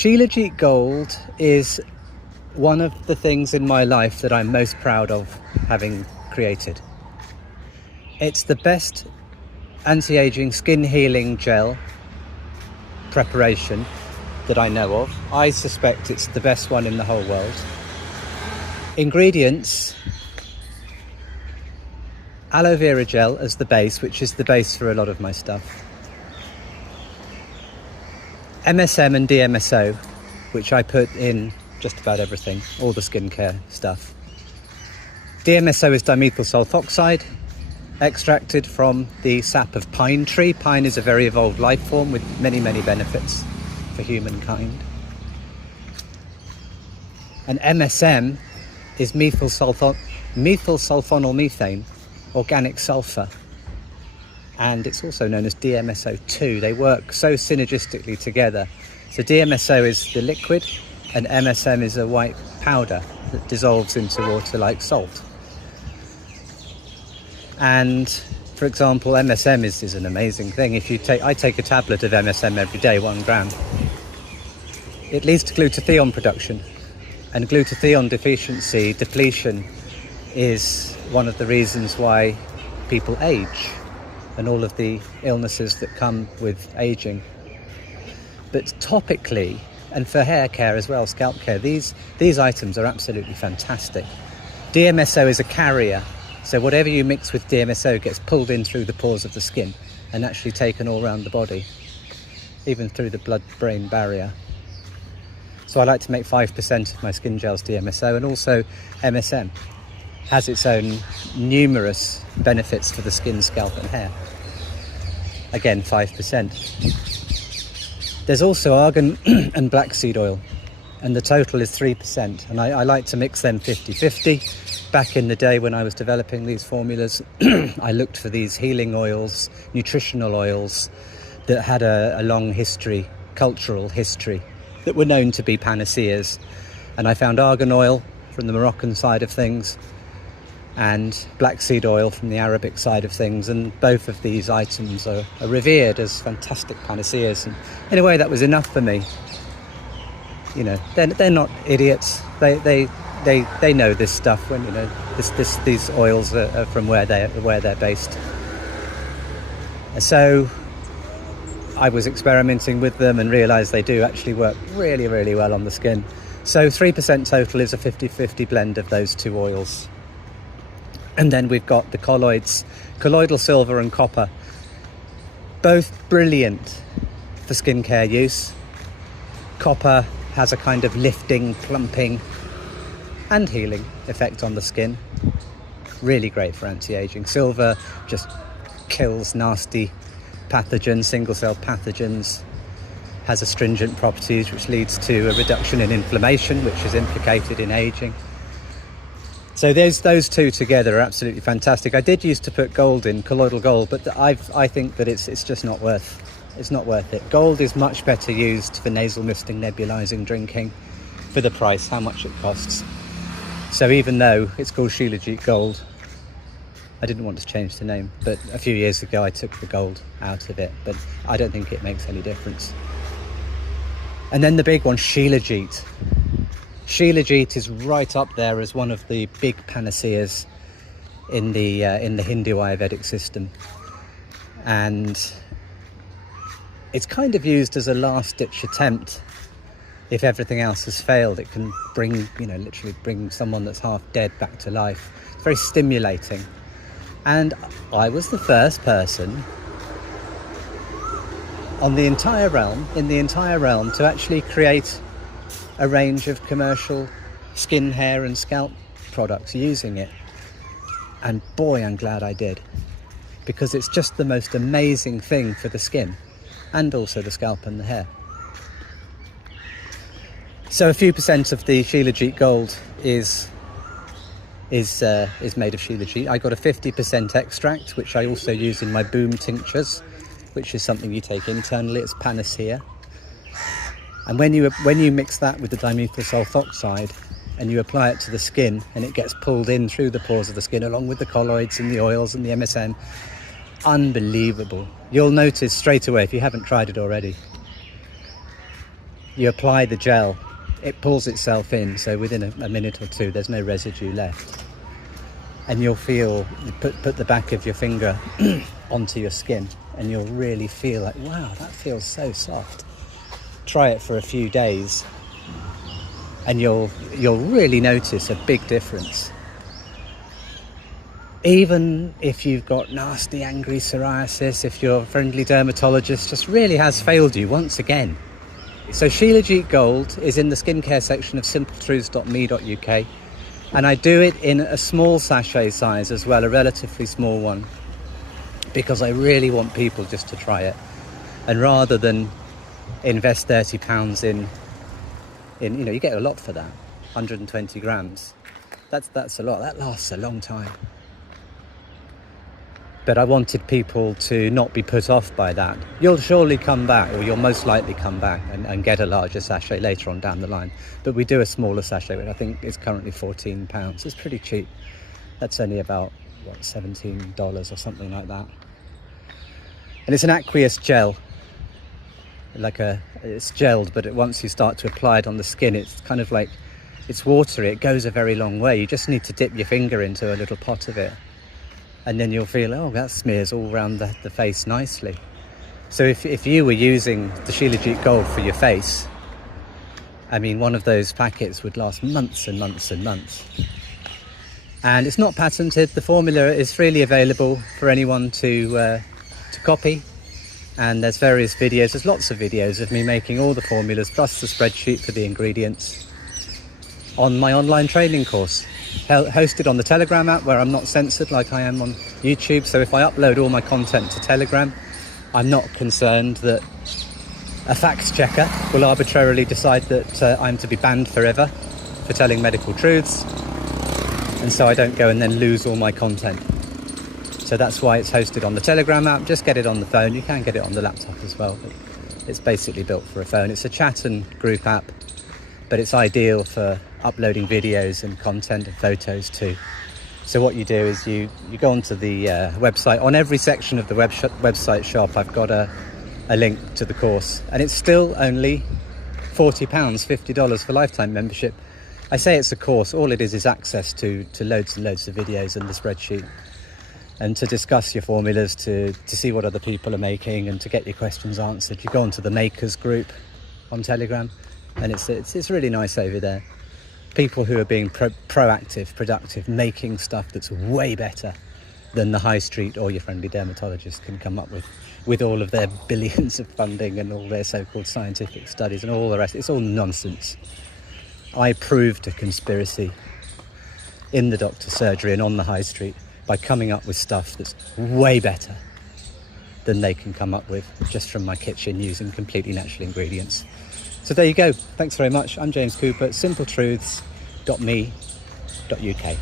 Shilajit Gold is one of the things in my life that I'm most proud of having created. It's the best anti-aging skin healing gel preparation that I know of. I suspect it's the best one in the whole world. Ingredients: aloe vera gel as the base, which is the base for a lot of my stuff. MSM and DMSO, which I put in just about everything, all the skincare stuff. DMSO is dimethyl sulfoxide, extracted from the sap of pine tree. Pine is a very evolved life form with many, many benefits for humankind. And MSM is methyl sulfonyl methane, organic sulfur. And it's also known as DMSO2. They work so synergistically together. So DMSO is the liquid and MSM is a white powder that dissolves into water like salt. And for example, MSM is an amazing thing. I take a tablet of MSM every day, 1 gram. It leads to glutathione production, and glutathione depletion is one of the reasons why people age and all of the illnesses that come with aging. But topically, and for hair care as well, scalp care, these items are absolutely fantastic. DMSO is a carrier, so whatever you mix with DMSO gets pulled in through the pores of the skin and actually taken all around the body, even through the blood-brain barrier. So I like to make 5% of my skin gels DMSO, and also MSM has its own numerous benefits for the skin, scalp and hair. Again, 5%. There's also argan and black seed oil, and the total is 3%. And I like to mix them 50-50. Back in the day when I was developing these formulas, I looked for these healing oils, nutritional oils that had a long history, cultural history, that were known to be panaceas. And I found argan oil from the Moroccan side of things and black seed oil from the Arabic side of things, and both of these items are revered as fantastic panaceas, and in a way that was enough for me. You know, they're not idiots. They know this stuff when, you know, these oils are from where they're based. So I was experimenting with them and realised they do actually work really, really well on the skin. So 3% total is a 50-50 blend of those two oils. And then we've got the colloids, colloidal silver and copper, both brilliant for skincare use. Copper has a kind of lifting, plumping and healing effect on the skin. Really great for anti-aging. Silver just kills nasty pathogens, single-cell pathogens, has astringent properties which leads to a reduction in inflammation, which is implicated in aging. So those two together are absolutely fantastic. I did used to put gold in, colloidal gold, but I think that it's just not worth it. Gold is much better used for nasal misting, nebulizing, drinking, for the price, how much it costs. So even though it's called Shilajit Gold, I didn't want to change the name, but a few years ago I took the gold out of it, but I don't think it makes any difference. And then the big one, Shilajit. Shilajit is right up there as one of the big panaceas in the Hindu Ayurvedic system, and it's kind of used as a last-ditch attempt. If everything else has failed, it can bring, literally bring someone that's half dead back to life. It's very stimulating, and I was the first person in the entire realm to actually create a range of commercial skin, hair and scalp products using it. And boy, I'm glad I did, because it's just the most amazing thing for the skin and also the scalp and the hair. So a few percent of the Shilajit Gold is made of Shilajit. I got a 50% extract, which I also use in my boom tinctures, which is something you take internally. It's panacea. And when you mix that with the dimethyl sulfoxide and you apply it to the skin, and it gets pulled in through the pores of the skin along with the colloids and the oils and the MSM, unbelievable. You'll notice straight away, if you haven't tried it already, You apply the gel, it pulls itself in, so within a minute or two there's no residue left. And you'll feel, put the back of your finger onto your skin and you'll really feel like, wow, that feels so soft. Try it for a few days and you'll really notice a big difference. Even if you've got nasty, angry psoriasis, if your friendly dermatologist just really has failed you once again. So Shilajit Gold is in the skincare section of simpletruths.me.uk, and I do it in a small sachet size as well, a relatively small one, because I really want people just to try it. And rather than invest £30 in you get a lot for that, 120 grams. That's a lot. That lasts a long time. But I wanted people to not be put off by that. You'll surely come back, or you'll most likely come back and get a larger sachet later on down the line. But we do a smaller sachet, which I think is currently £14. It's pretty cheap. That's only about, $17 or something like that. And it's an aqueous gel. It's gelled, but once you start to apply it on the skin, it's kind of like, it's watery. It goes a very long way. You just need to dip your finger into a little pot of it. And then you'll feel, oh, that smears all around the face nicely. So if you were using the Shilajit Gold for your face, I mean, one of those packets would last months and months and months. And it's not patented. The formula is freely available for anyone to copy. And there's various videos. There's lots of videos of me making all the formulas, plus the spreadsheet for the ingredients, on my online training course. Hosted on the Telegram app, where I'm not censored like I am on YouTube. So if I upload all my content to Telegram, I'm not concerned that a fact checker will arbitrarily decide that I'm to be banned forever for telling medical truths, and so I don't go and then lose all my content. So that's why it's hosted on the Telegram app. Just get it on the phone. You can get it on the laptop as well, but it's basically built for a phone. It's a chat and group app, but it's ideal for uploading videos and content and photos too. So what you do is you go onto the website. On every section of the website shop, I've got a link to the course, and it's still only £40, $50 for lifetime membership. I say it's a course. All it is access to loads and loads of videos and the spreadsheet, and to discuss your formulas, to see what other people are making, and to get your questions answered. You go onto the makers group on Telegram, and it's really nice over there. People who are being proactive, productive, making stuff that's way better than the high street or your friendly dermatologist can come up with all of their billions of funding and all their so-called scientific studies and all the rest. It's all nonsense. I proved a conspiracy in the doctor's surgery and on the high street by coming up with stuff that's way better than they can come up with just from my kitchen using completely natural ingredients. So there you go. Thanks very much. I'm James Cooper, simpletruths.me.uk.